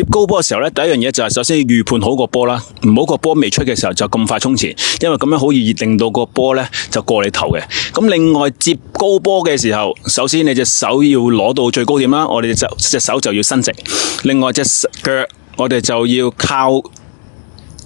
接高波嘅時候咧，第一樣嘢就係首先要預判好個波啦，唔好個波未出嘅時候就咁快衝前，因為咁樣好易令到個波咧就過你頭嘅。咁另外接高波嘅時候，首先你隻手要攞到最高點啦，我哋隻手就要伸直，另外隻腳我哋就要靠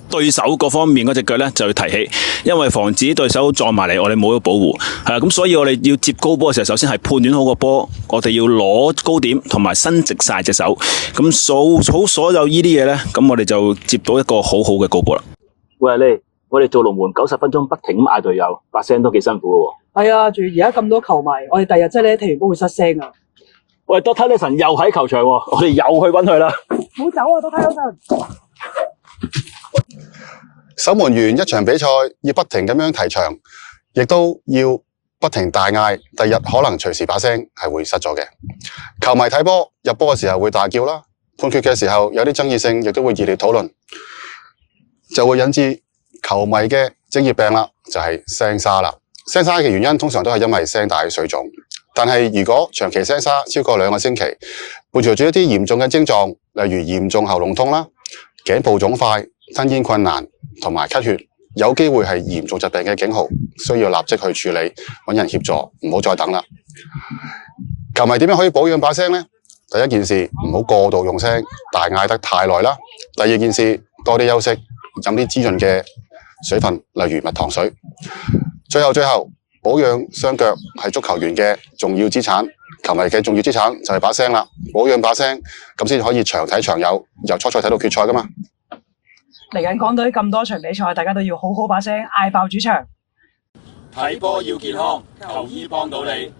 對手嗰方面嗰隻腳咧就要提起，因為防止對手撞埋嚟，我哋冇咗保護。係啦，咁所以我哋要接高波嘅時候，首先係判斷好個波，我哋要攞高點同埋伸直晒隻手，咁數好所有呢啲嘢咧，咁我哋就接到一個好好嘅高波啦。喂，你我哋做龍門90分鐘不停咁嗌隊友，把聲都幾辛苦嘅喎。係啊，仲而家咁多球迷，我哋第日真係咧踢完波會失聲啊！喂，多睇你神又喺球場喎，我哋又去揾佢啦。唔好走啊，多睇有神！守門員一場比賽要不停咁樣提場，亦都要不停大嗌，第日可能隨時把聲係會失咗嘅。球迷睇波入波嘅時候會大叫啦，判決嘅時候有啲爭議性，亦都會熱烈討論，就會引致球迷嘅職業病啦，就係聲沙啦。聲沙嘅原因通常都係因為聲帶水腫，但係如果長期聲沙超過2個星期，伴隨住一啲嚴重嘅症狀，例如嚴重喉嚨痛啦、頸部腫塊、吞咽困難同埋咳血，有機會係嚴重疾病嘅警號，需要立即去處理，揾人協助，唔好再等啦。球迷點樣可以保養把聲呢？第一件事，唔好過度用聲，大嗌得太耐啦。第二件事，多啲休息，飲啲滋潤嘅水分，例如蜜糖水。最後，保養雙腳係足球員嘅重要資產，球迷嘅重要資產就係把聲啦。保養把聲，咁先可以長睇長有，由初賽睇到決賽㗎嘛。嚟緊港隊咁多場比賽，大家都要好好把聲，嗌爆主場。睇波要健康，球衣幫到你。